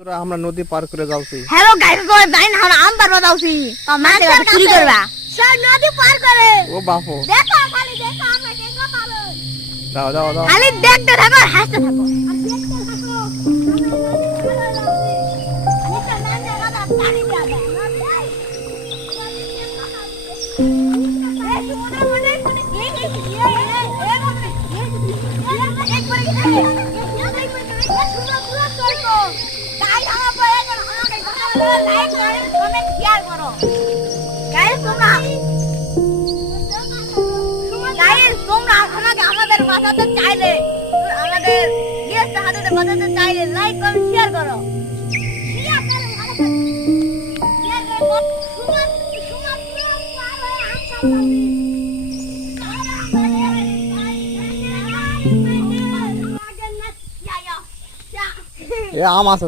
তোরা আমরা নদী পার করে যাচ্ছি। হ্যালো গাইস, তো যাই না আম পারবা যাচ্ছি। তো মাছ চুরি করবা সব নদী পার করে। ও বাপু দেখো খালি দেখো আমরা কেঙ্গা পাবো। দাও দাও দাও। খালি দেখতে থাকো আর হাসতে থাকো। আর দেখতে থাকো। নিচে নামে রাদা পানি যাবে। লাইক কমেন্ট শেয়ার করো গাইস। তোমরা আমাদের বাঁচাতে চাইলে, আমাদের দেশটা হাতে বাঁচাতে চাইলে লাইক কমেন্ট শেয়ার করো। এ আম আছে।